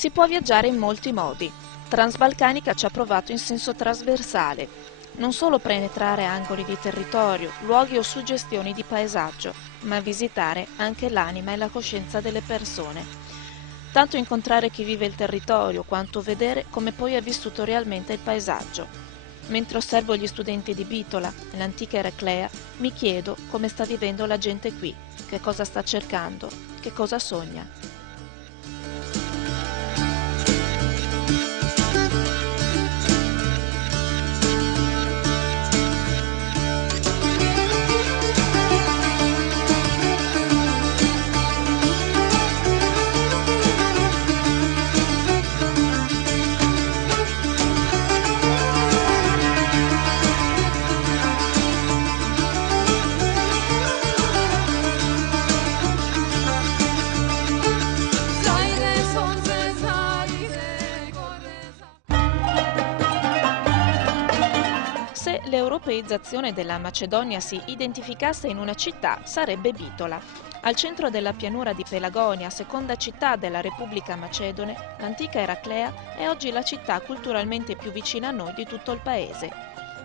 Si può viaggiare in molti modi. Transbalcanica ci ha provato in senso trasversale. Non solo penetrare angoli di territorio, luoghi o suggestioni di paesaggio, ma visitare anche l'anima e la coscienza delle persone. Tanto incontrare chi vive il territorio, quanto vedere come poi è vissuto realmente il paesaggio. Mentre osservo gli studenti di Bitola, l'antica Eraclea, mi chiedo come sta vivendo la gente qui, che cosa sta cercando, che cosa sogna. Se l'europeizzazione della Macedonia si identificasse in una città, sarebbe Bitola. Al centro della pianura di Pelagonia, seconda città della Repubblica Macedone, l'antica Eraclea è oggi la città culturalmente più vicina a noi di tutto il paese.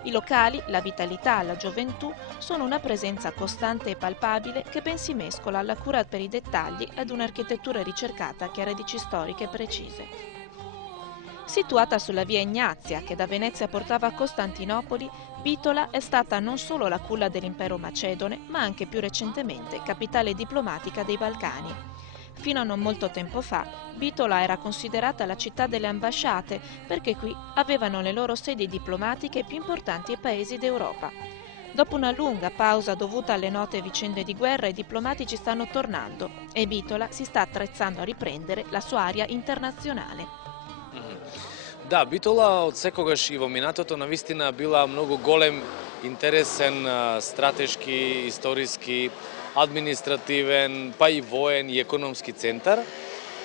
I locali, la vitalità, la gioventù sono una presenza costante e palpabile che ben si mescola alla cura per i dettagli ad un'architettura ricercata che ha radici storiche precise. Situata sulla via Ignazia, che da Venezia portava a Costantinopoli, Bitola è stata non solo la culla dell'impero macedone, ma anche più recentemente capitale diplomatica dei Balcani. Fino a non molto tempo fa, Bitola era considerata la città delle ambasciate, perché qui avevano le loro sedi diplomatiche più importanti ai paesi d'Europa. Dopo una lunga pausa dovuta alle note vicende di guerra, i diplomatici stanno tornando e Bitola si sta attrezzando a riprendere la sua aria internazionale. Да, Битола од секогаш и во минатото навистина била многу голем, интересен, стратешки, историски, административен, па и воен и економски центар.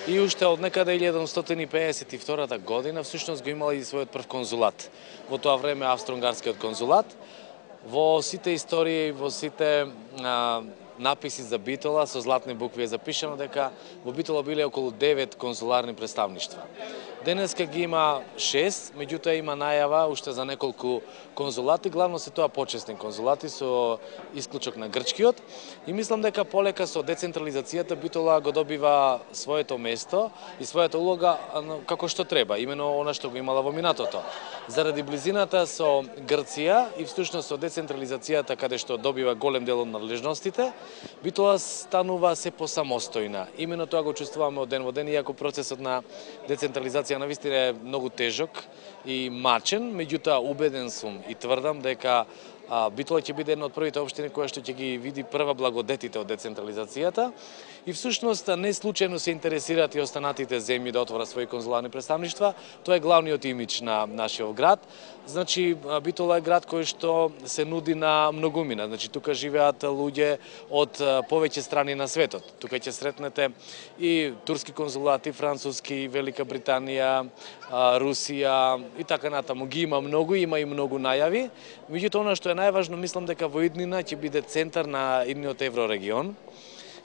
И уште од некаде 1752 година всушност го имала и својот прв конзулат. Во тоа време австро-унгарскиот конзулат. Во сите истории, во сите написи за Битола со златни букви е запишано дека во Битола биле околу 9 конзуларни представништва. Денеска ги има 6, меѓутоа има најава уште за неколку конзулати, главно се тоа почесни конзулати со исклучок на грчкиот. И мислам дека полека со децентрализацијата Битола го добива своето место и својата улога како што треба, имено она што го имала во минатото. Заради близината со Грција и всушност со децентрализацијата каде што добива голем дел од надлежностите, Битола станува се посамостојна. Имено тоа го чувствуваме од ден во ден, иако процесот на децентрализација навистина е многу тежок и мачен, меѓутоа убеден сум и тврдам дека Битола ќе биде една од првите општини која што ќе ги види прва благодетите од децентрализацијата и всушност не случајно се интересираат и останатите земји да отворат своји конзуларни представништва. Тоа е главниот имидж на нашиот град. Значи, Битола е град кој што се нуди на многумина. Значи, тука живеат луѓе од повеќе страни на светот. Тука ќе сретнете и турски конзулати, француски, Велика Британија, Русија и така натаму. Ги има многу, има и многу најави. Меѓутоа, она што е најважно, мислам дека во иднина ќе биде центар на идниот еврорегион.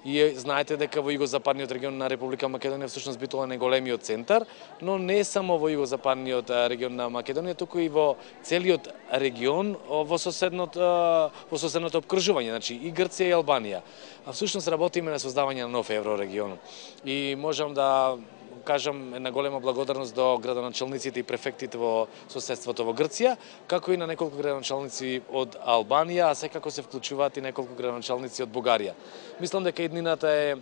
И знаете дека во југозападниот регион на Република Македонија всушност Битола е најголемиот центар, но не само во југозападниот регион на Македонија, туку и во целиот регион во соседното опкружување, значи и Грција и Албанија. А всушност работиме на создавање на нов еврорегион. И можам да кажам една голема благодарност до градоначалниците и префектите во соседството во Грција, како и на неколку градоначалници од Албанија, а секако се вклучуваат и неколку градоначалници од Бугарија. Мислам дека иднината е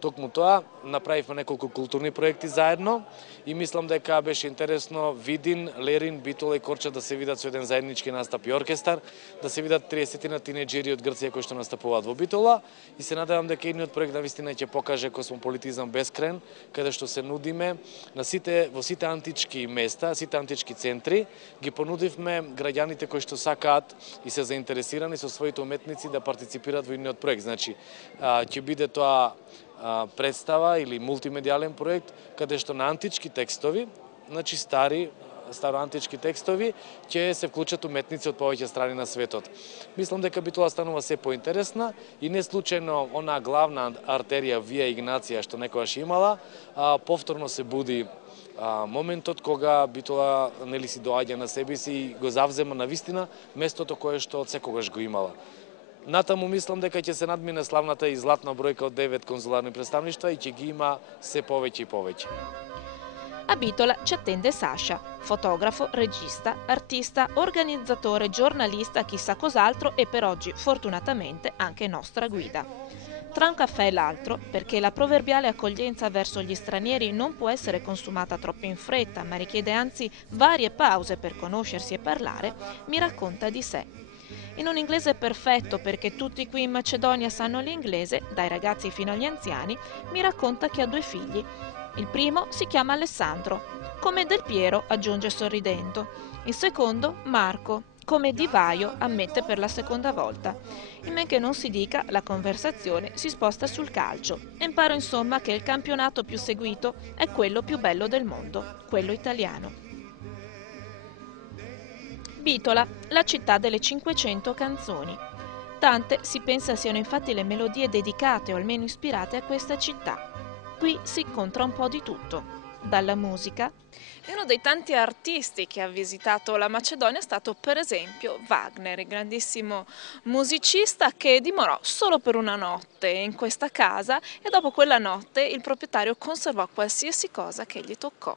токму тоа, направивме неколку културни проекти заедно и мислам дека беше интересно Видин, Лерин, Битола и Корча да се видат со еден заеднички настап и оркестар, да се видат 30 на тинеџери од Грција кои што настапуваат во Битола и се надевам дека идниот проект навистина ќе покаже космополитизам без крен, каде што се нудиме во сите антички места, сите антички центри, ги понудивме граѓаните кои што сакаат и се заинтересирани со своите уметници да партиципираат во идниот проект. Значи, ќе биде тоа представа или мултимедијален проект каде што на антички текстови, значи староантички текстови, ќе се вклучат уметници од повеќе страни на светот. Мислам дека Битола станува се поинтересна и не случајно онаа главна артерија Вија Игнација што некогаш имала, повторно се буди моментот кога Битола нели си доаѓа на себе си и го завзема на вистина местото кое што од секогаш го имала. Натаму мислам дека ќе се надмине славната и златна бројка од 9 конзуларни представништва и ќе ги има се повеќе и повеќе. A Bitola ci attende Sasha, fotografo, regista, artista, organizzatore, giornalista, chissà cos'altro e per oggi, fortunatamente, anche nostra guida. Tra un caffè e l'altro, perché la proverbiale accoglienza verso gli stranieri non può essere consumata troppo in fretta, ma richiede anzi varie pause per conoscersi e parlare, mi racconta di sé. In un inglese perfetto, perché tutti qui in Macedonia sanno l'inglese, dai ragazzi fino agli anziani, mi racconta che ha 2 figli. Il primo si chiama Alessandro, come Del Piero, aggiunge sorridendo. Il secondo, Marco, come Di Vaio, ammette per la seconda volta. In men che non si dica, la conversazione si sposta sul calcio. Imparo insomma che il campionato più seguito è quello più bello del mondo, quello italiano. Bitola, la città delle 500 canzoni. Tante si pensa siano infatti le melodie dedicate o almeno ispirate a questa città. Qui si incontra un po' di tutto, dalla musica. E uno dei tanti artisti che ha visitato la Macedonia è stato per esempio Wagner, il grandissimo musicista che dimorò solo per una notte in questa casa e dopo quella notte il proprietario conservò qualsiasi cosa che gli toccò.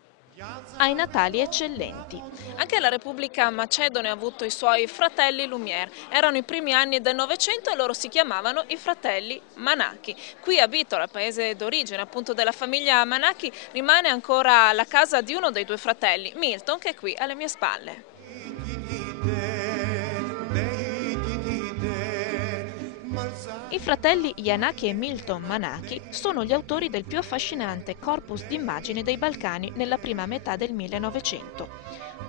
Ai Natali eccellenti. Anche la Repubblica Macedone ha avuto i suoi fratelli Lumière. Erano i primi anni del Novecento e loro si chiamavano i fratelli Manachi. Qui a Bitola, paese d'origine appunto della famiglia Manachi, rimane ancora la casa di uno dei 2 fratelli, Milton, che è qui alle mie spalle. I fratelli Yanaki e Milton Manachi sono gli autori del più affascinante corpus d'immagini dei Balcani nella prima metà del 1900.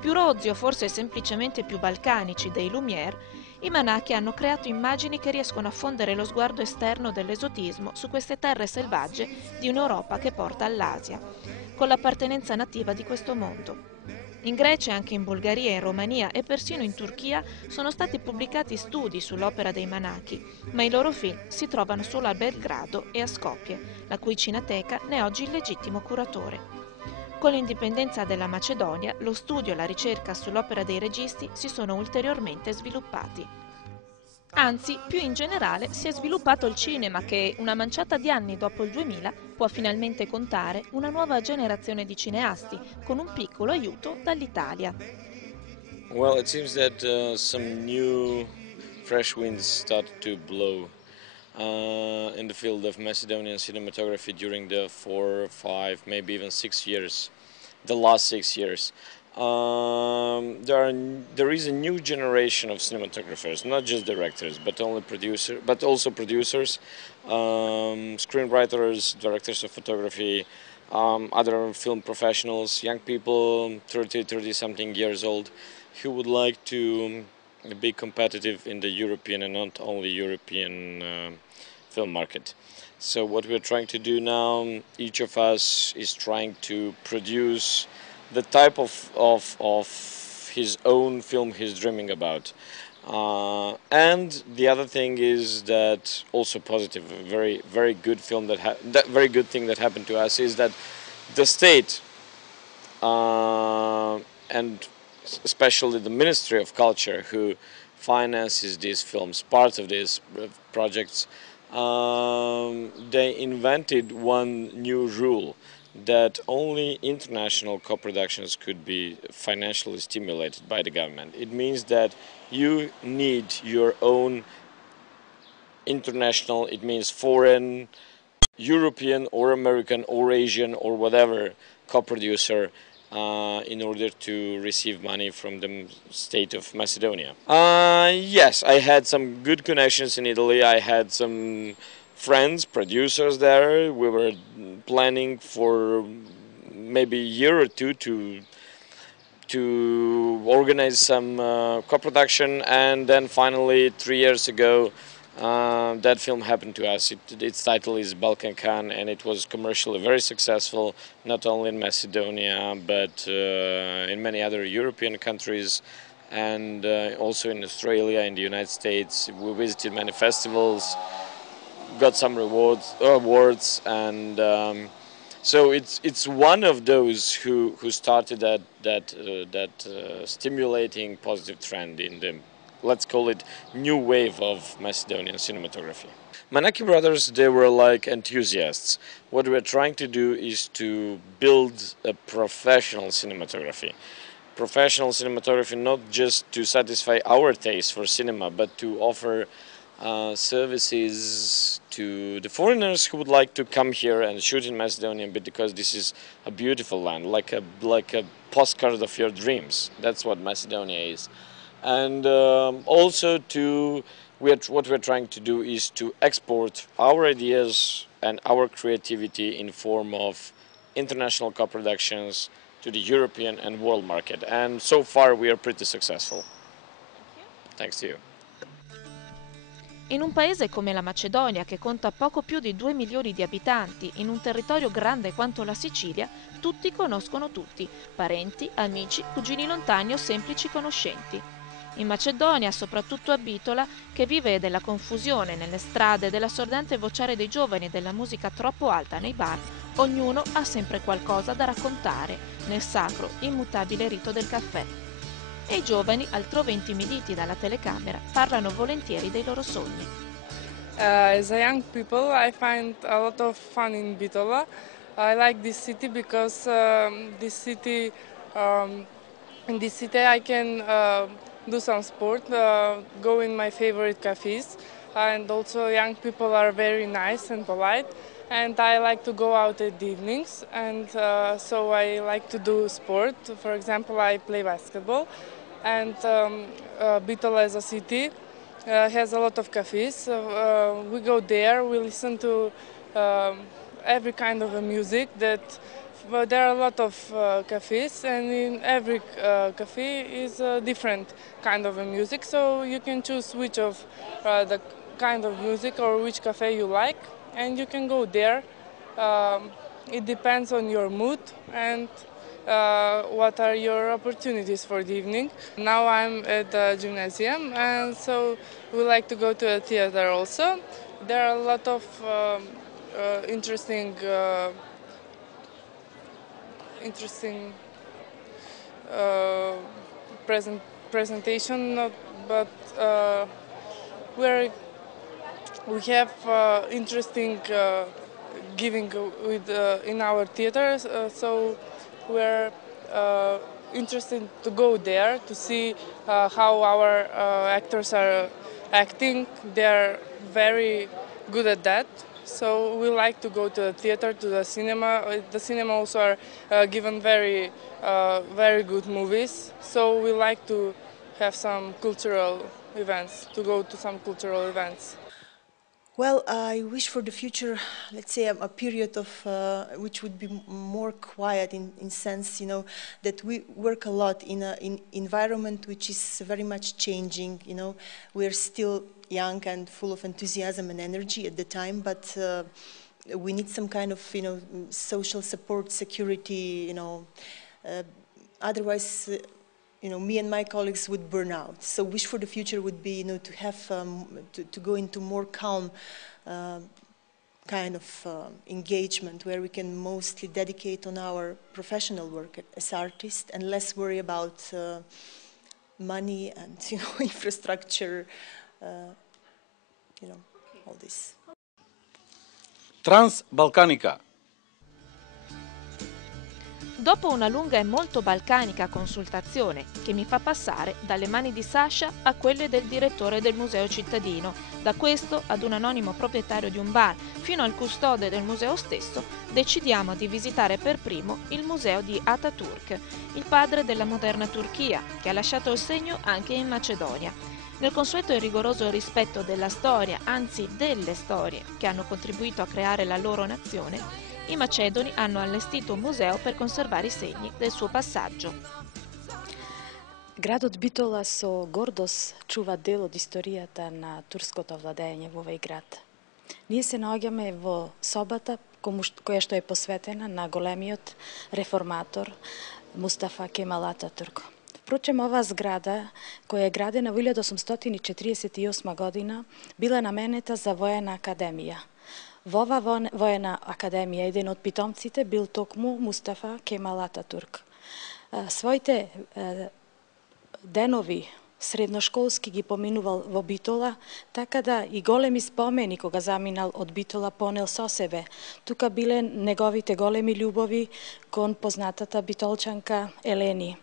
Più rozzi o forse semplicemente più balcanici dei Lumière, i Manachi hanno creato immagini che riescono a fondere lo sguardo esterno dell'esotismo su queste terre selvagge di un'Europa che porta all'Asia, con l'appartenenza nativa di questo mondo. In Grecia, anche in Bulgaria, in Romania e persino in Turchia sono stati pubblicati studi sull'opera dei Manachi, ma i loro film si trovano solo a Belgrado e a Skopje, la cui Cineteca ne è oggi il legittimo curatore. Con l'indipendenza della Macedonia, lo studio e la ricerca sull'opera dei registi si sono ulteriormente sviluppati. Anzi, più in generale, si è sviluppato il cinema che, una manciata di anni dopo il 2000, può finalmente contare una nuova generazione di cineasti, con un piccolo aiuto dall'Italia. Well, it seems that some new fresh winds started to blow in the field of Macedonian cinematography during the 4, 5, maybe even 6 years, the last 6 years. There is a new generation of cinematographers, not just directors, but also producers, screenwriters, directors of photography, other film professionals, young people, 30-something years old, who would like to be competitive in the European and not only European film market. So what we're trying to do now, each of us is trying to produce the type of his own film he's dreaming about. And the other thing is that also positive, very good film that very good thing that happened to us is that the state and especially the Ministry of Culture, who finances these films, part of these projects, they invented one new rule that only international co-productions could be financially stimulated by the government. It means that you need your own international, it means foreign, European or American or Asian or whatever co-producer in order to receive money from the state of Macedonia. Yes, I had some good connections in Italy. I had some friends, producers there. We were planning for maybe a year or two to organize some co-production, and then finally 3 years ago that film happened to us. Its title is Balkan Khan, and it was commercially very successful, not only in Macedonia but in many other European countries, and also in Australia, in the United States. We visited many festivals, got some awards, and So it's one of those who started that stimulating positive trend in the, let's call it, new wave of Macedonian cinematography. Manaki brothers, they were like enthusiasts. What we're trying to do is to build a professional cinematography. Professional cinematography, not just to satisfy our taste for cinema, but to offer services to the foreigners who would like to come here and shoot in Macedonia, because this is a beautiful land, like a postcard of your dreams. That's what Macedonia is. And also what we're trying to do is to export our ideas and our creativity in form of international co-productions to the European and world market. And so far we are pretty successful. Thanks to you. In un paese come la Macedonia, che conta poco più di 2 milioni di abitanti, in un territorio grande quanto la Sicilia, tutti conoscono tutti, parenti, amici, cugini lontani o semplici conoscenti. In Macedonia, soprattutto a Bitola, che vive della confusione nelle strade, della sordente vociare dei giovani e della musica troppo alta nei bar, ognuno ha sempre qualcosa da raccontare nel sacro, immutabile rito del caffè. E i giovani, altrove intimiditi dalla telecamera, parlano volentieri dei loro sogni. As a young people, I find a lot of fun in Bitola. I like this city because in this city I can do some sport, go in my favorite cafes, and also young people are very nice and polite. And I like to go out at the evenings, and so I like to do sport. For example, I play basketball, and Bitola as a city has a lot of cafes. We go there, we listen to every kind of music. There are a lot of cafes, and in every cafe is a different kind of music. So you can choose which of the kind of music or which cafe you like, and you can go there. It depends on your mood and what are your opportunities for the evening. Now I'm at the gymnasium, and so we like to go to a theater also. There are a lot of interesting presentation, but we have interesting giving with in our theaters, so we're interested to go there to see how our actors are acting. They're very good at that. So we like to go to the theater, to the cinema. The cinema also are given very good movies. So we like to have some cultural events, to go to some cultural events. Well, I wish for the future, let's say, a period of which would be more quiet in sense, you know, that we work a lot in an environment which is very much changing. You know, we're still young and full of enthusiasm and energy at the time, but we need some kind of, you know, social support, security, you know. Otherwise, you know, me and my colleagues would burn out. So wish for the future would be, you know, to have, to go into more calm kind of engagement where we can mostly dedicate on our professional work as artists and less worry about money and, you know, infrastructure, you know, all this. Transbalcanica. Dopo una lunga e molto balcanica consultazione che mi fa passare dalle mani di Sasha a quelle del direttore del museo cittadino, da questo ad un anonimo proprietario di un bar fino al custode del museo stesso, decidiamo di visitare per primo il museo di Atatürk, il padre della moderna Turchia, che ha lasciato il segno anche in Macedonia. Nel consueto e rigoroso rispetto della storia, anzi delle storie, che hanno contribuito a creare la loro nazione, i macedoni hanno allestito un museo per conservare i segni del suo passaggio. Градот Битола со гордост чува дел од историјата на турското владење во овој град. Ние се наоѓаме во собата која што е посветена на големиот реформатор Мустафа Кемал Ататурк. Впрочем, оваа зграда, која е градена во 1848 година, била наменета за воена академија. Во ова воена академија еден од питомците бил токму Мустафа Кемал Ататурк. Своите денови средношколски ги поминувал во Битола, така да и големи спомени кога заминал од Битола понел со себе. Тука биле неговите големи љубови кон познатата битолчанка Елени.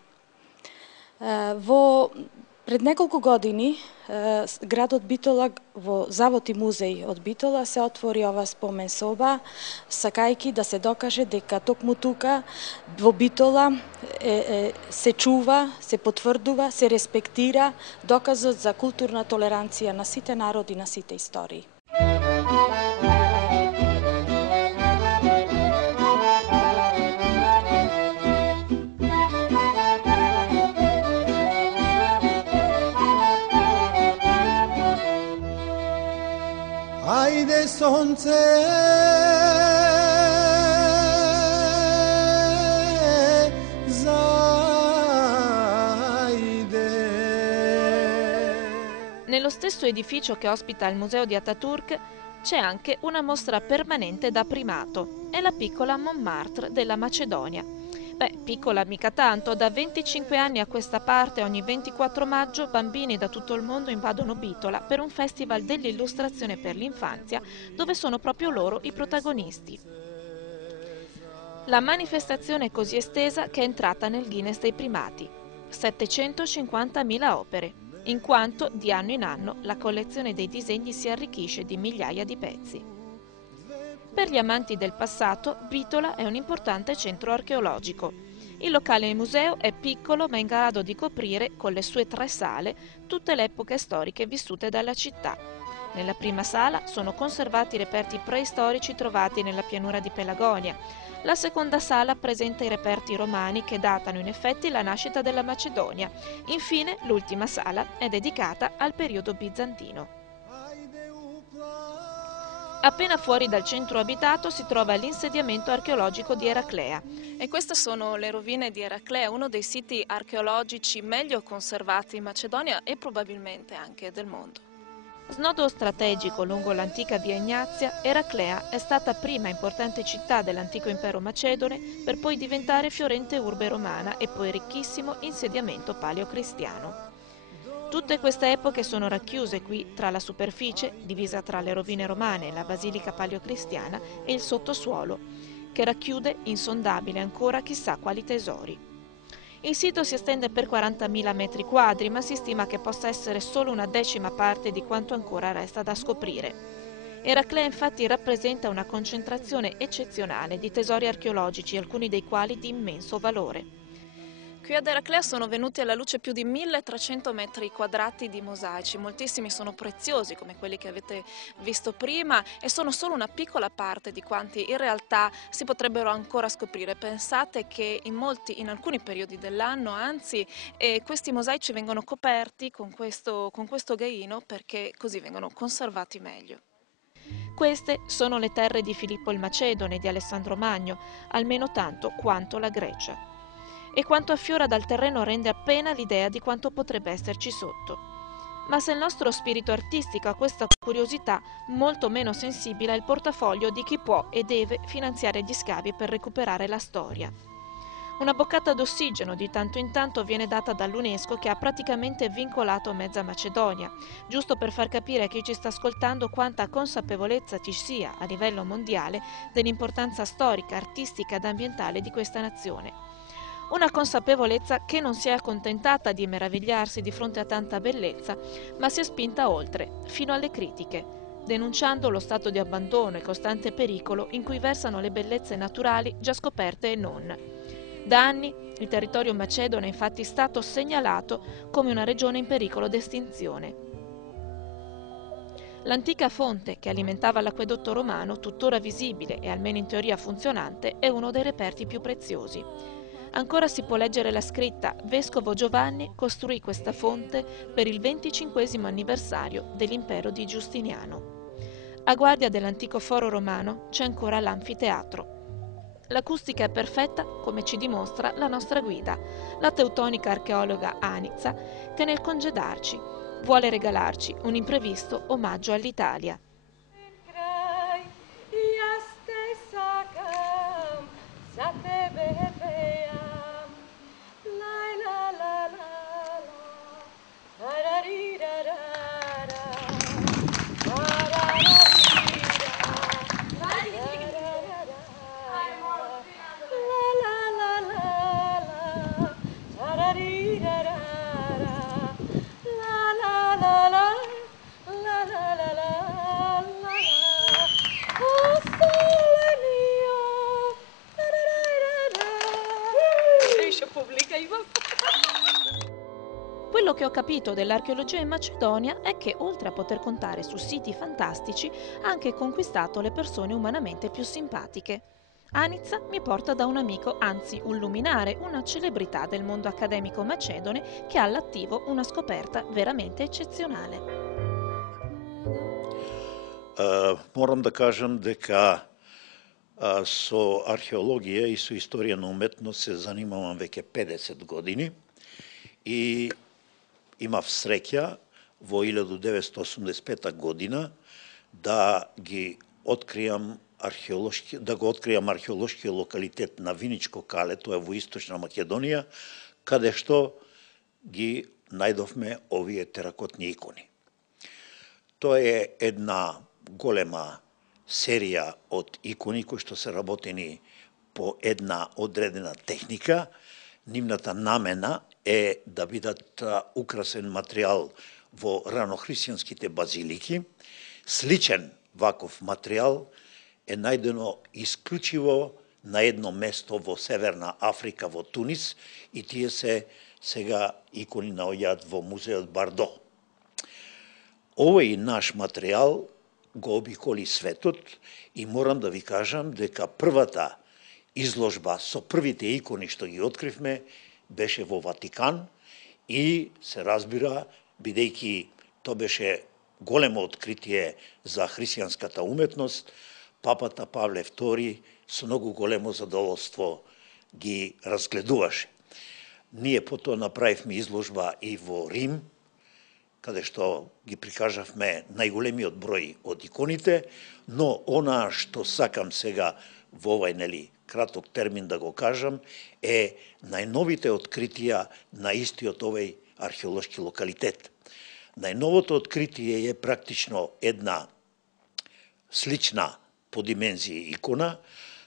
Пред неколку години градот Битола во Завод и музеј од Битола се отвори ова спомен соба, сакајки да се докаже дека токму тука во Битола се чува, се потврдува, се респектира доказот за културна толеранција на сите народи, на сите истории. Ajde sonce, zajde. Nello stesso edificio che ospita il museo di Ataturk c'è anche una mostra permanente da primato. È la piccola Montmartre della Macedonia. Beh, piccola mica tanto, da 25 anni a questa parte ogni 24 maggio bambini da tutto il mondo invadono Bitola per un festival dell'illustrazione per l'infanzia dove sono proprio loro i protagonisti. La manifestazione è così estesa che è entrata nel Guinness dei primati, 750.000 opere, in quanto di anno in anno la collezione dei disegni si arricchisce di migliaia di pezzi. Per gli amanti del passato, Bitola è un importante centro archeologico. Il locale museo è piccolo ma in grado di coprire, con le sue 3 sale, tutte le epoche storiche vissute dalla città. Nella prima sala sono conservati i reperti preistorici trovati nella pianura di Pelagonia. La seconda sala presenta i reperti romani che datano in effetti la nascita della Macedonia. Infine, l'ultima sala è dedicata al periodo bizantino. Appena fuori dal centro abitato si trova l'insediamento archeologico di Eraclea. E queste sono le rovine di Eraclea, uno dei siti archeologici meglio conservati in Macedonia e probabilmente anche del mondo. Snodo strategico lungo l'antica via Ignazia, Eraclea è stata prima importante città dell'antico impero macedone per poi diventare fiorente urbe romana e poi ricchissimo insediamento paleocristiano. Tutte queste epoche sono racchiuse qui tra la superficie, divisa tra le rovine romane, la basilica paleocristiana e il sottosuolo, che racchiude, insondabile ancora, chissà quali tesori. Il sito si estende per 40.000 metri quadri, ma si stima che possa essere solo una decima parte di quanto ancora resta da scoprire. Eraclea infatti rappresenta una concentrazione eccezionale di tesori archeologici, alcuni dei quali di immenso valore. Qui ad Eraclea sono venuti alla luce più di 1300 metri quadrati di mosaici, moltissimi sono preziosi come quelli che avete visto prima e sono solo una piccola parte di quanti in realtà si potrebbero ancora scoprire. Pensate che in alcuni periodi dell'anno, anzi, questi mosaici vengono coperti con questo gaino perché così vengono conservati meglio. Queste sono le terre di Filippo il Macedone e di Alessandro Magno, almeno tanto quanto la Grecia. E quanto affiora dal terreno rende appena l'idea di quanto potrebbe esserci sotto. Ma se il nostro spirito artistico ha questa curiosità, molto meno sensibile è il portafoglio di chi può e deve finanziare gli scavi per recuperare la storia. Una boccata d'ossigeno di tanto in tanto viene data dall'UNESCO che ha praticamente vincolato mezza Macedonia, giusto per far capire a chi ci sta ascoltando quanta consapevolezza ci sia a livello mondiale dell'importanza storica, artistica ed ambientale di questa nazione. Una consapevolezza che non si è accontentata di meravigliarsi di fronte a tanta bellezza, ma si è spinta oltre, fino alle critiche, denunciando lo stato di abbandono e costante pericolo in cui versano le bellezze naturali già scoperte e non. Da anni il territorio macedone è infatti stato segnalato come una regione in pericolo d'estinzione. L'antica fonte che alimentava l'acquedotto romano, tuttora visibile e almeno in teoria funzionante, è uno dei reperti più preziosi. Ancora si può leggere la scritta «Vescovo Giovanni costruì questa fonte per il 25° anniversario dell'impero di Giustiniano». A guardia dell'antico foro romano c'è ancora l'anfiteatro. L'acustica è perfetta, come ci dimostra la nostra guida, la teutonica archeologa Anica, che nel congedarci vuole regalarci un imprevisto omaggio all'Italia. che ho capito dell'archeologia in Macedonia è che, oltre a poter contare su siti fantastici, ha anche conquistato le persone umanamente più simpatiche. Anica mi porta da un amico, anzi un luminare, una celebrità del mondo accademico macedone che ha all'attivo una scoperta veramente eccezionale. Moram da kažem дека со археологија и со историја на уметност се занимавам веќе 50 години и имав среќа во 1985 година да го откријам археолошки локалитет на Виничко кале, тоа е во Источна Македонија, каде што ги најдовме овие теракотни икони. Тоа е една голема серија од икони кои што се работени по една одредена техника. Нивната намена е да бидат украсен материјал во ранохристијанските базилики. Сличен ваков материјал е најдено исклучиво на едно место во Северна Африка, во Тунис, и тие се сега икони наоѓаат во музеот Бардо. Овој наш материјал го обиколи светот и морам да ви кажам дека првата изложба со првите икони што ги откривме беше во Ватикан и се разбира, бидејќи тоа беше големо откритие за христијанската уметност, папата Павле II со многу големо задоволство ги разгледуваше. Ние потоа направивме изложба и во Рим, каде што ги прикажавме најголемиот број од иконите, но она што сакам сега во овај краток термин да го кажам е најновите откритија на истиот овој археолошки локалитет. Најновото откритие е практично една слична по димензија икона,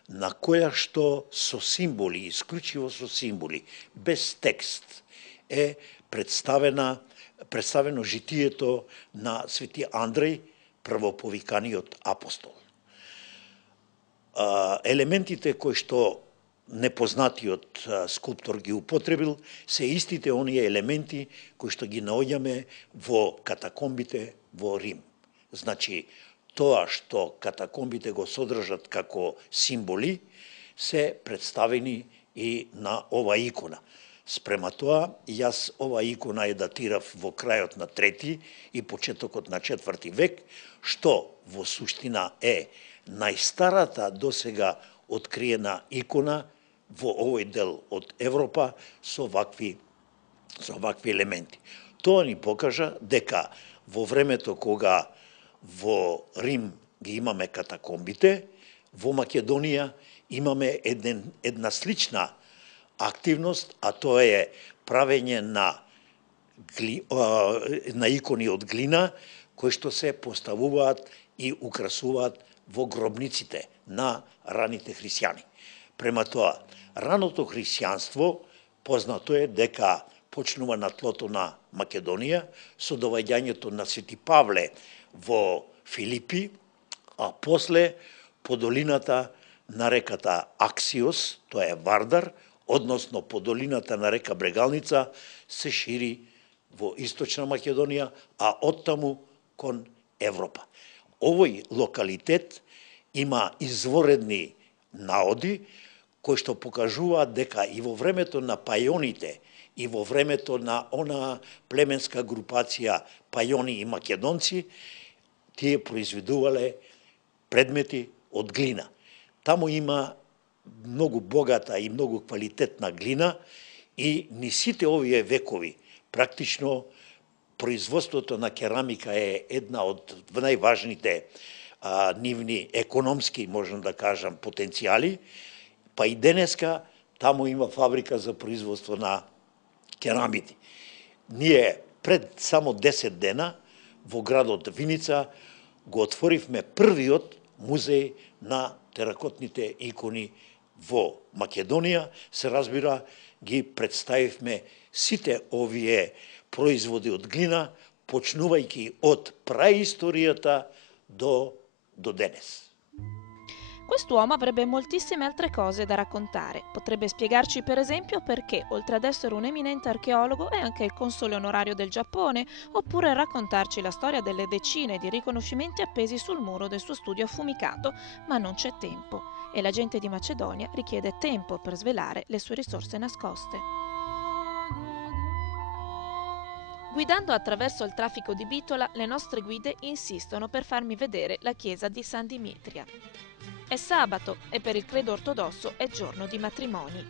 на која што со символи, исклучиво со символи, без текст, е представено житието на Свети Андреј, првоповиканиот апостол. Елементите кои што непознатиот скулптор ги употребил се истите оние елементи кои што ги наоѓаме во катакомбите во Рим. Значи, тоа што катакомбите го содржат како символи се представени и на ова икона. Спрема тоа, јас ова икона ја датирав во крајот на 3 и почетокот на 4 век, што во суштина е најстарата досега откриена икона во овој дел од Европа со вакви елементи. Тоа ни покажа дека во времето кога во Рим ги имаме катакомбите, во Македонија имаме една слична активност, а тоа е правење на икони од глина, кои што се поставуваат и украсуваат во гробниците на раните христијани. Према тоа, раното христијанство познато е дека почнува на тлото на Македонија со доаѓањето на Свети Павле во Филипи, а после по долината на реката Аксиос, тоа е Вардар, односно по долината на река Брегалница, се шири во Источна Македонија, а оттаму кон Европа. Овој локалитет има изворедни наоди, кои што покажуваат дека и во времето на пајоните, и во времето на она племенска групација пајони и македонци, тие произведувале предмети од глина. Таму има многу богата и многу квалитетна глина и ни сите овие векови практично производството на керамика е една од најважните нивни економски, можам да кажам, потенцијали, па и денеска таму има фабрика за производство на керамити. Ние пред само 10 дена во градот Виница го отворивме првиот музеј на теракотните икони во Македонија. Се разбира, ги представивме сите овие производи од глина, почнувајќи од праисторијата до денес. Quest'uomo avrebbe moltissime altre cose da raccontare. Potrebbe spiegarci per esempio perché, oltre ad essere un eminente archeologo, è anche il console onorario del Giappone, oppure raccontarci la storia delle decine di riconoscimenti appesi sul muro del suo studio affumicato, ma non c'è tempo e la gente di Macedonia richiede tempo per svelare le sue risorse nascoste. Guidando attraverso il traffico di Bitola, le nostre guide insistono per farmi vedere la chiesa di San Dimitria. È sabato e per il credo ortodosso è giorno di matrimoni.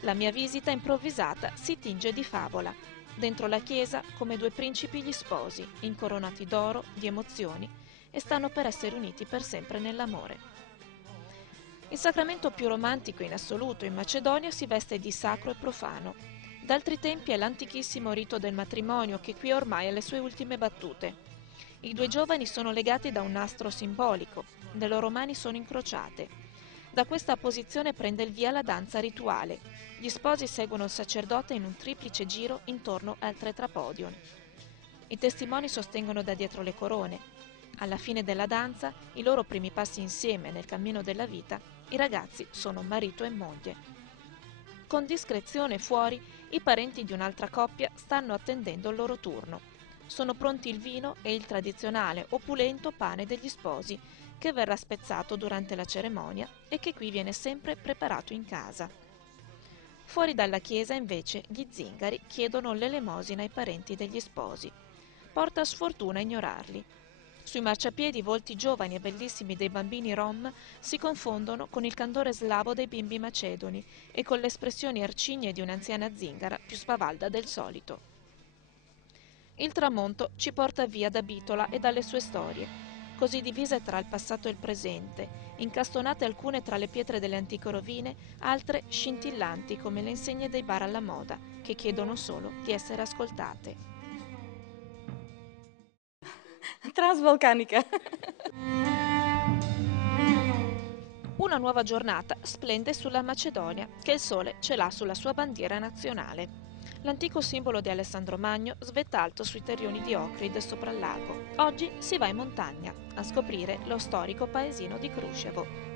La mia visita improvvisata si tinge di favola. Dentro la chiesa, come due principi gli sposi, incoronati d'oro, di emozioni, e stanno per essere uniti per sempre nell'amore. Il sacramento più romantico in assoluto in Macedonia si veste di sacro e profano. D'altri tempi è l'antichissimo rito del matrimonio che qui ormai ha le sue ultime battute. I due giovani sono legati da un nastro simbolico, le loro mani sono incrociate. Da questa posizione prende il via la danza rituale. Gli sposi seguono il sacerdote in un triplice giro intorno al tetrapodion. I testimoni sostengono da dietro le corone. Alla fine della danza, i loro primi passi insieme nel cammino della vita, i ragazzi sono marito e moglie. Con discrezione fuori, i parenti di un'altra coppia stanno attendendo il loro turno. Sono pronti il vino e il tradizionale opulento pane degli sposi, che verrà spezzato durante la cerimonia e che qui viene sempre preparato in casa. Fuori dalla chiesa, invece, gli zingari chiedono l'elemosina ai parenti degli sposi. Porta sfortuna ignorarli. Sui marciapiedi i volti giovani e bellissimi dei bambini rom si confondono con il candore slavo dei bimbi macedoni e con le espressioni arcigne di un'anziana zingara più spavalda del solito. Il tramonto ci porta via da Bitola e dalle sue storie, così divise tra il passato e il presente, incastonate alcune tra le pietre delle antiche rovine, altre scintillanti come le insegne dei bar alla moda, che chiedono solo di essere ascoltate. Transbalcanica. Una nuova giornata splende sulla Macedonia, che il sole ce l'ha sulla sua bandiera nazionale. L'antico simbolo di Alessandro Magno svetta alto sui terrioni di Ohrid sopra il lago. Oggi si va in montagna a scoprire lo storico paesino di Kruševo.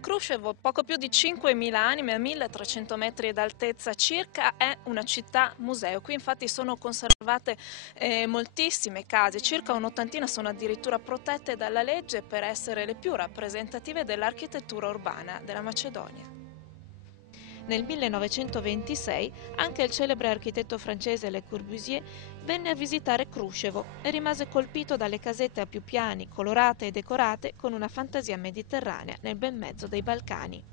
Kruševo, poco più di 5.000 anime a 1.300 metri d'altezza circa, è una città museo. Qui infatti sono conservate moltissime case, circa un'ottantina sono addirittura protette dalla legge per essere le più rappresentative dell'architettura urbana della Macedonia. Nel 1926 anche il celebre architetto francese Le Corbusier venne a visitare Kruševo e rimase colpito dalle casette a più piani, colorate e decorate con una fantasia mediterranea nel bel mezzo dei Balcani.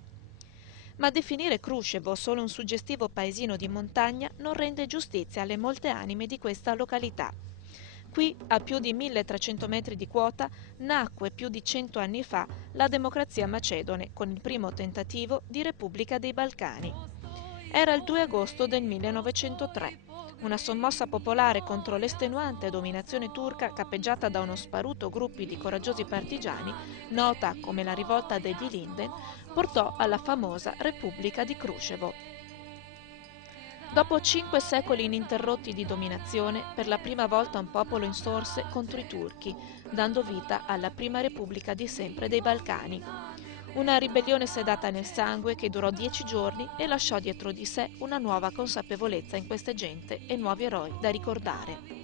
Ma definire Kruševo solo un suggestivo paesino di montagna non rende giustizia alle molte anime di questa località. Qui, a più di 1.300 metri di quota, nacque più di 100 anni fa la democrazia macedone con il primo tentativo di Repubblica dei Balcani. Era il 2 agosto del 1903. Una sommossa popolare contro l'estenuante dominazione turca capeggiata da uno sparuto gruppo di coraggiosi partigiani, nota come la rivolta degli Linden, portò alla famosa Repubblica di Kruševo. Dopo 5 secoli ininterrotti di dominazione, per la prima volta un popolo insorse contro i turchi, dando vita alla prima repubblica di sempre dei Balcani. Una ribellione sedata nel sangue che durò 10 giorni e lasciò dietro di sé una nuova consapevolezza in queste gente e nuovi eroi da ricordare.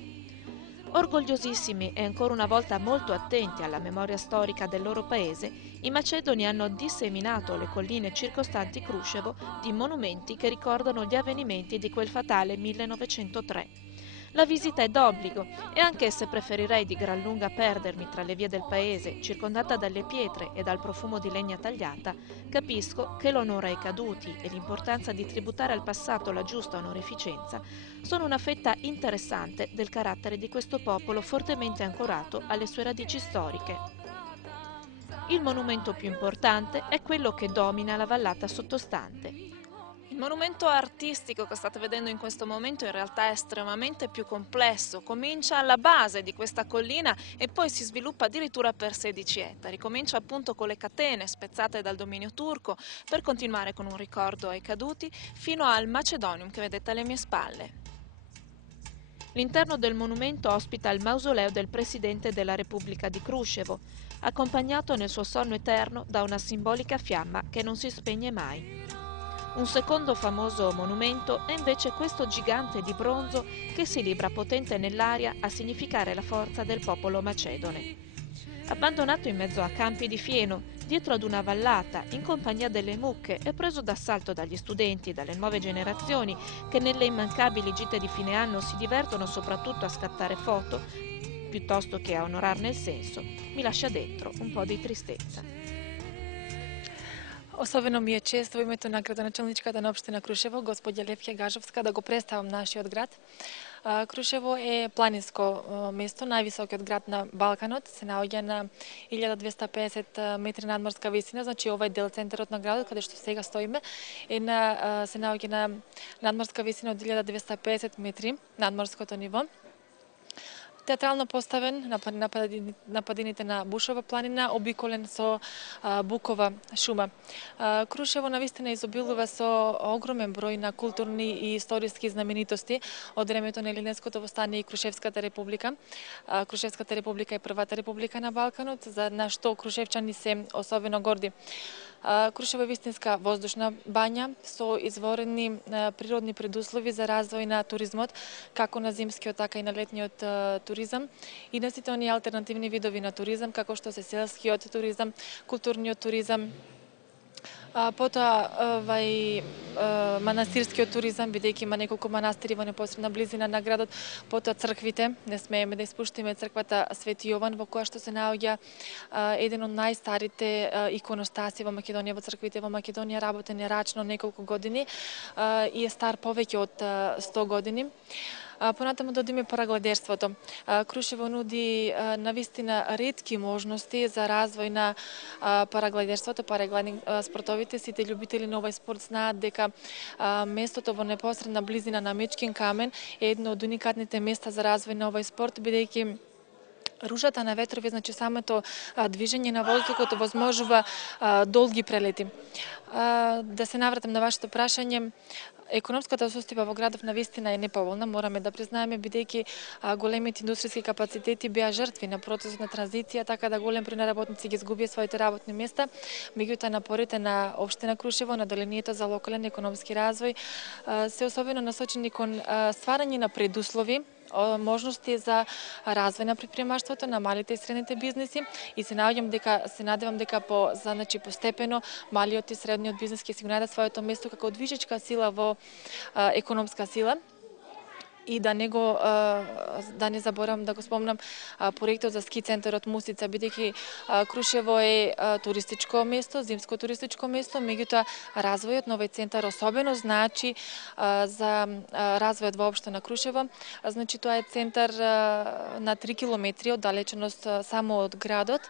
Orgogliosissimi e ancora una volta molto attenti alla memoria storica del loro paese, i macedoni hanno disseminato le colline circostanti Kruševo di monumenti che ricordano gli avvenimenti di quel fatale 1903. La visita è d'obbligo e anche se preferirei di gran lunga perdermi tra le vie del paese, circondata dalle pietre e dal profumo di legna tagliata, capisco che l'onore ai caduti e l'importanza di tributare al passato la giusta onorificenza sono una fetta interessante del carattere di questo popolo fortemente ancorato alle sue radici storiche. Il monumento più importante è quello che domina la vallata sottostante. Il monumento artistico che state vedendo in questo momento in realtà è estremamente più complesso, comincia alla base di questa collina e poi si sviluppa addirittura per 16 ettari, comincia appunto con le catene spezzate dal dominio turco per continuare con un ricordo ai caduti fino al Macedonium che vedete alle mie spalle. L'interno del monumento ospita il mausoleo del presidente della Repubblica di Kruševo. accompagnato nel suo sonno eterno da una simbolica fiamma che non si spegne mai. Un secondo famoso monumento è invece questo gigante di bronzo che si libra potente nell'aria a significare la forza del popolo macedone. Abbandonato in mezzo a campi di fieno, dietro ad una vallata, in compagnia delle mucche e preso d'assalto dagli studenti e dalle nuove generazioni che nelle immancabili gite di fine anno si divertono soprattutto a scattare foto, piuttosto che a onorarne il senso, mi lascia dentro un po' di tristezza. Особено ми е чест во името на градоначалничката на општина Крушево, господја Левке Гажовска, да го представам нашиот град. Крушево е планинско место, највисокиот град на Балканот, се наоѓа на 1250 метри надморска висина, значи ова е дел центарот на градот, каде што сега стоиме, се наоѓа на надморска висина од 1250 метри надморското ниво. Театрално поставен на падините на Бушова планина, обиколен со букова шума. Крушево навистина изобилува со огромен број на културни и историски знаменитости од времето на Елинското востание и Крушевската република. Крушевската република е првата република на Балканот, за на што крушевчани се особено горди. Крушево е вистинска воздушна бања со изворени природни предуслови за развој на туризмот, како на зимскиот, така и на летниот туризам и на сите оние алтернативни видови на туризам, како што се селскиот туризам, културниот туризам, потоа манастирскиот туризам, бидејќи има неколку манастири во непосредна близина на градот, потоа црквите, не смееме да испуштиме црквата Свети Јован, во која што се наоѓа еден од најстарите иконостаси во Македонија, во црквите во Македонија, работен е рачно неколку години и е стар повеќе од 100 години. Понатаму додиме параглайдерството. Крушево нуди навистина ретки можности за развој на параглайдерството, параглайдинг спортовите. Сите љубители на овој спорт знаат дека местото во непосредна близина на Мечкин камен е едно од уникатните места за развој на овој спорт, бидејќи рушата на ветрови, значи самото движење на воздухот возможува долги прелети. Да се навратам на вашето прашање, економската состојба во градов навистина е неповолна, мораме да признаеме, бидејќи големите индустријски капацитети беа жртви на процесот на транзиција, така да голем број на работници ги изгубија своите работни места. Меѓутоа напорите на општина Крушево, на Делението за локален економски развој се особено насочени кон стварање на предуслови, можности за развој на предприемаштвото, на малите и средните бизнеси и се надевам дека постепено малиот и средниот бизнес ќе си го најдат своето место како движечка сила во економска сила. И да не заборавам да го спомнам проектот за ски центарот Мусица, бидејќи Крушево е туристичко место, зимско туристичко место, меѓутоа развојот на овој центар особено значи за развојот воопшто на Крушево. Значи тоа е центар на 3 километри оддалеченост само од градот.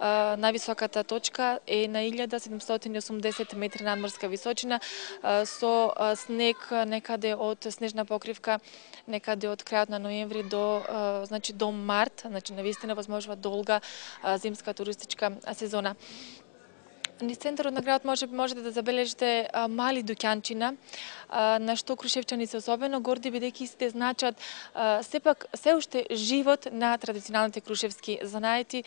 Највисоката точка е на 1780 метри надморска височина со снег некаде од снежна покривка некаде од крајот на ноември до март, значи навистина возможува долга зимска туристичка сезона. Низ центарот на градот можете да забележите мали дуќанчина, на што крушевчани се особено горди, бидејќи сите значат сепак се уште живот на традиционалните крушевски занаети.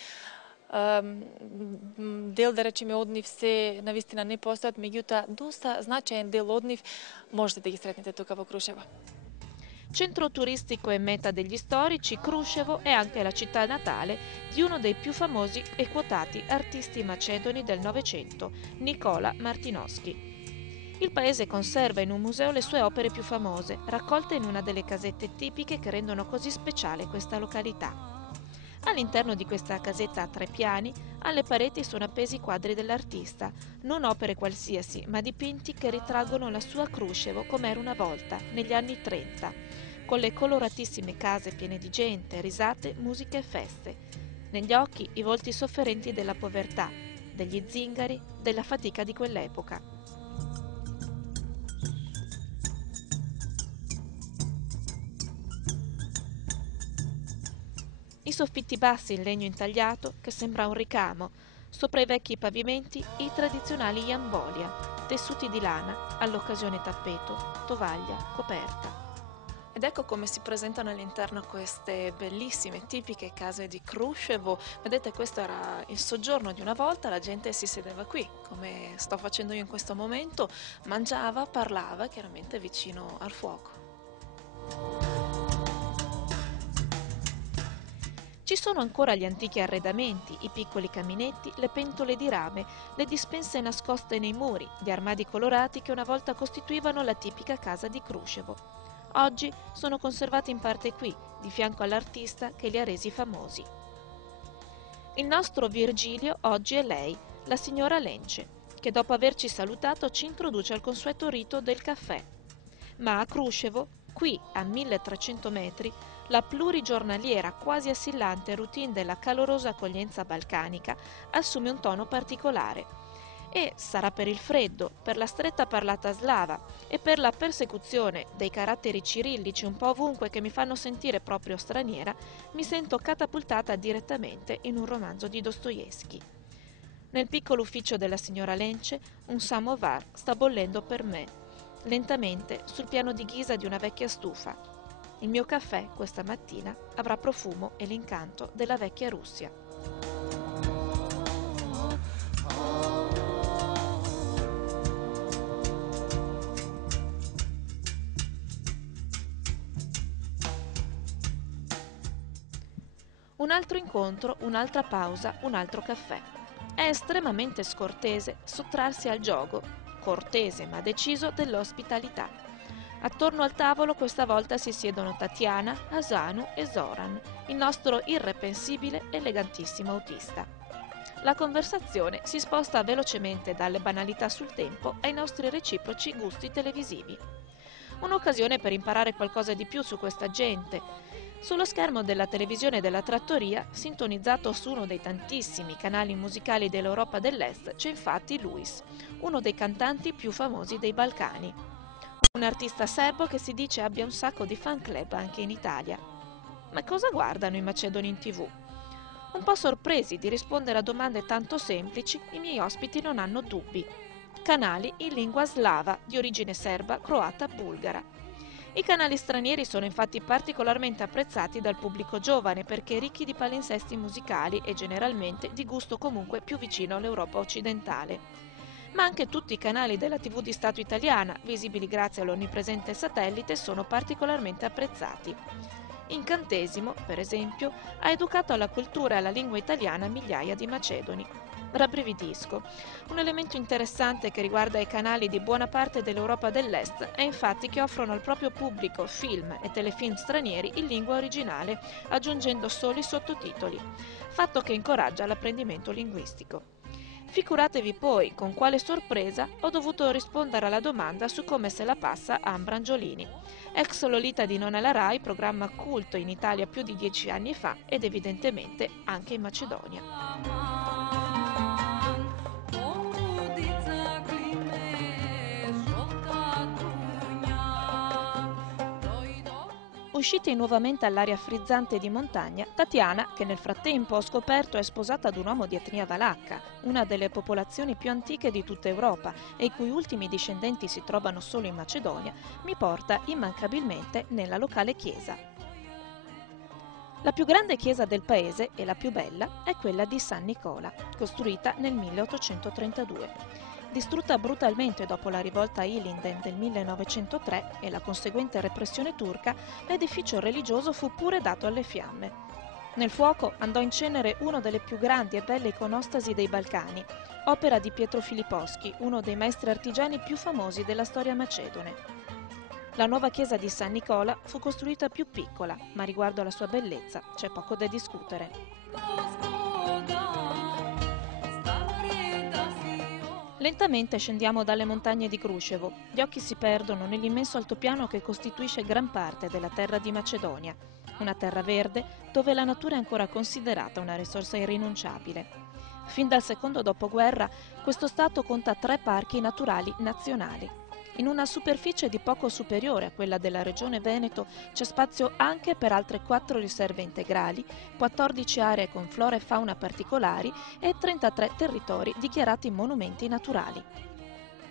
Дел, да речеме, од нив се навистина не постојат, меѓутоа доста значаен дел од нив можете да ги сретнете тука во Крушево. Centro turistico e meta degli storici, Krushevo è anche la città natale di uno dei più famosi e quotati artisti macedoni del Novecento, Nikola Martinovski. Il paese conserva in un museo le sue opere più famose, raccolte in una delle casette tipiche che rendono così speciale questa località. All'interno di questa casetta a 3 piani, alle pareti sono appesi quadri dell'artista, non opere qualsiasi, ma dipinti che ritraggono la sua Krushevo come era una volta, negli anni 30, con le coloratissime case piene di gente, risate, musica e feste. Negli occhi i volti sofferenti della povertà, degli zingari, della fatica di quell'epoca. I soffitti bassi in legno intagliato, che sembra un ricamo, sopra i vecchi pavimenti i tradizionali jambolia, tessuti di lana, all'occasione tappeto, tovaglia, coperta. Ed ecco come si presentano all'interno queste bellissime, tipiche case di Kruševo. Vedete, questo era il soggiorno di una volta, la gente si sedeva qui, come sto facendo io in questo momento, mangiava, parlava, chiaramente vicino al fuoco. Ci sono ancora gli antichi arredamenti, i piccoli caminetti, le pentole di rame, le dispense nascoste nei muri, gli armadi colorati che una volta costituivano la tipica casa di Kruševo. Oggi sono conservati in parte qui, di fianco all'artista che li ha resi famosi. Il nostro Virgilio oggi è lei, la signora Lence, che dopo averci salutato ci introduce al consueto rito del caffè. Ma a Kruševo, qui a 1300 metri, la plurigiornaliera, quasi assillante routine della calorosa accoglienza balcanica assume un tono particolare. E sarà per il freddo, per la stretta parlata slava e per la persecuzione dei caratteri cirillici un po' ovunque che mi fanno sentire proprio straniera, mi sento catapultata direttamente in un romanzo di Dostoevskij. Nel piccolo ufficio della signora Lence un samovar sta bollendo per me, lentamente sul piano di ghisa di una vecchia stufa. Il mio caffè questa mattina avrà profumo e l'incanto della vecchia Russia. Un altro incontro, un'altra pausa, un altro caffè. È estremamente scortese sottrarsi al gioco, cortese ma deciso, dell'ospitalità. Attorno al tavolo questa volta si siedono Tatiana, Asanu e Zoran, il nostro irreprensibile, elegantissimo autista. La conversazione si sposta velocemente dalle banalità sul tempo ai nostri reciproci gusti televisivi. Un'occasione per imparare qualcosa di più su questa gente. Sullo schermo della televisione della trattoria, sintonizzato su uno dei tantissimi canali musicali dell'Europa dell'Est, c'è infatti Luis, uno dei cantanti più famosi dei Balcani. Un artista serbo che si dice abbia un sacco di fan club anche in Italia. Ma cosa guardano i macedoni in TV? Un po' sorpresi di rispondere a domande tanto semplici, i miei ospiti non hanno dubbi. Canali in lingua slava, di origine serba, croata, bulgara. I canali stranieri sono infatti particolarmente apprezzati dal pubblico giovane perché ricchi di palinsesti musicali e generalmente di gusto comunque più vicino all'Europa occidentale. Ma anche tutti i canali della TV di Stato italiana, visibili grazie all'onnipresente satellite, sono particolarmente apprezzati. Incantesimo, per esempio, ha educato alla cultura e alla lingua italiana migliaia di macedoni. Rabbrividisco. Un elemento interessante che riguarda i canali di buona parte dell'Europa dell'Est è infatti che offrono al proprio pubblico film e telefilm stranieri in lingua originale, aggiungendo soli sottotitoli, fatto che incoraggia l'apprendimento linguistico. Figuratevi poi con quale sorpresa ho dovuto rispondere alla domanda su come se la passa Ambra Angiolini, ex Lolita di Non alla Rai, programma culto in Italia più di 10 anni fa ed evidentemente anche in Macedonia. Usciti nuovamente all'aria frizzante di montagna, Tatiana, che nel frattempo ho scoperto è sposata ad un uomo di etnia valacca, una delle popolazioni più antiche di tutta Europa e i cui ultimi discendenti si trovano solo in Macedonia, mi porta immancabilmente nella locale chiesa. La più grande chiesa del paese e la più bella è quella di San Nicola, costruita nel 1832. Distrutta brutalmente dopo la rivolta Ilinden del 1903 e la conseguente repressione turca, l'edificio religioso fu pure dato alle fiamme. Nel fuoco andò in cenere una delle più grandi e belle iconostasi dei Balcani, opera di Pietro Filiposchi, uno dei maestri artigiani più famosi della storia macedone. La nuova chiesa di San Nicola fu costruita più piccola, ma riguardo alla sua bellezza c'è poco da discutere. Lentamente scendiamo dalle montagne di Kruševo. Gli occhi si perdono nell'immenso altopiano che costituisce gran parte della terra di Macedonia. Una terra verde dove la natura è ancora considerata una risorsa irrinunciabile. Fin dal secondo dopoguerra questo stato conta 3 parchi naturali nazionali. In una superficie di poco superiore a quella della regione Veneto c'è spazio anche per altre 4 riserve integrali, 14 aree con flora e fauna particolari e 33 territori dichiarati monumenti naturali.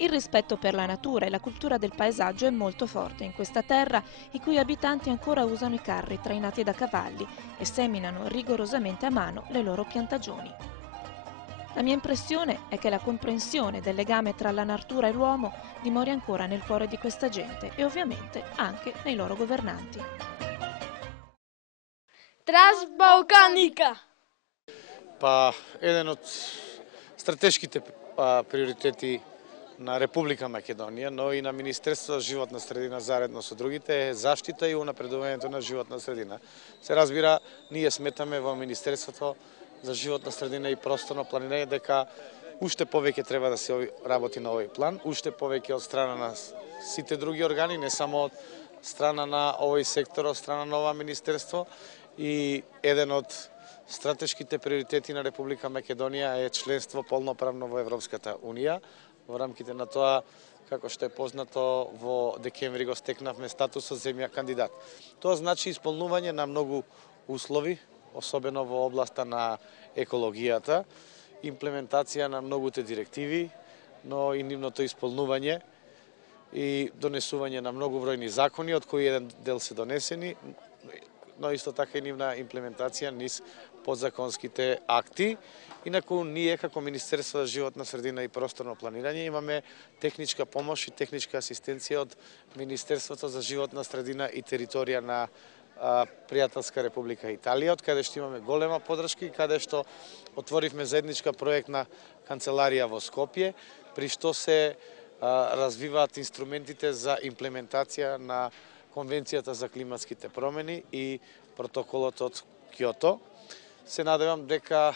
Il rispetto per la natura e la cultura del paesaggio è molto forte in questa terra, i cui abitanti ancora usano i carri trainati da cavalli e seminano rigorosamente a mano le loro piantagioni. La mia impressione è che la comprensione del legame tra la natura e l'uomo dimori ancora nel cuore di questa gente e ovviamente anche nei loro governanti. Трансбалканика. Па, еден од стратешките приоритети на Република Македонија, но и на Министерството за животна средина заедно со другите е заштита и унапредувањето на животна средина. Се разбира, ние сметаме во Министерството за животна средина и просторно планирање дека уште повеќе треба да се работи на овој план, уште повеќе од страна на сите други органи, не само од страна на овој сектор, од страна на ова Министерство. И еден од стратешките приоритети на Република Македонија е членство полноправно во Европската Унија. Во рамките на тоа, како што е познато, во декември го стекнавме статусот земја кандидат. Тоа значи исполнување на многу услови, особено во областа на екологијата, имплементација на многуте директиви, но и нивното исполнување и донесување на многу бројни закони, од кои еден дел се донесени, но исто така и нивна имплементација низ подзаконските акти. Инаку ние како Министерство за животна средина и просторно планирање имаме техничка помош и техничка асистенција од Министерството за животна средина и територија на пријателска Република Италија, од каде што имаме голема подршка и каде што отворивме заедничка проектна канцеларија во Скопје, при што се развиваат инструментите за имплементација на Конвенцијата за климатските промени и протоколот од Кјото. Се надевам дека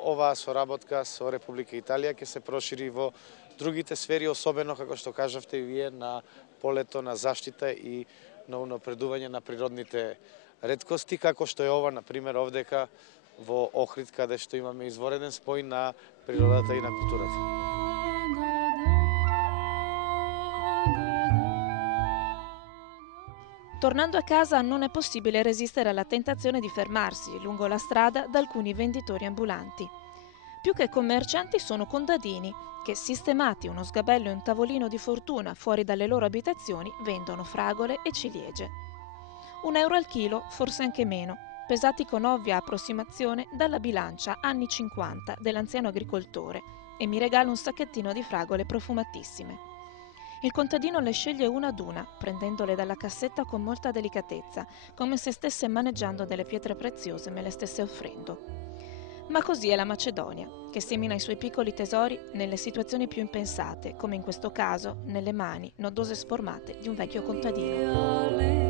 оваа соработка со Република Италија ќе се прошири во другите сфери, особено, како што кажавте и вие, на полето на заштита и на унапредување на природните реткости, како што е ова, например, овдека во Охрид, каде што имаме извореден спој на природата и на културата. Tornando a casa non è possibile resistere alla tentazione di fermarsi lungo la strada da alcuni venditori ambulanti. Più che commercianti sono contadini che, sistemati uno sgabello e un tavolino di fortuna fuori dalle loro abitazioni, vendono fragole e ciliegie. €1 al chilo, forse anche meno, pesati con ovvia approssimazione dalla bilancia anni 50 dell'anziano agricoltore, e mi regala un sacchettino di fragole profumatissime. Il contadino le sceglie una ad una, prendendole dalla cassetta con molta delicatezza, come se stesse maneggiando delle pietre preziose e me le stesse offrendo. Ma così è la Macedonia, che semina i suoi piccoli tesori nelle situazioni più impensate, come in questo caso nelle mani nodose sformate di un vecchio contadino.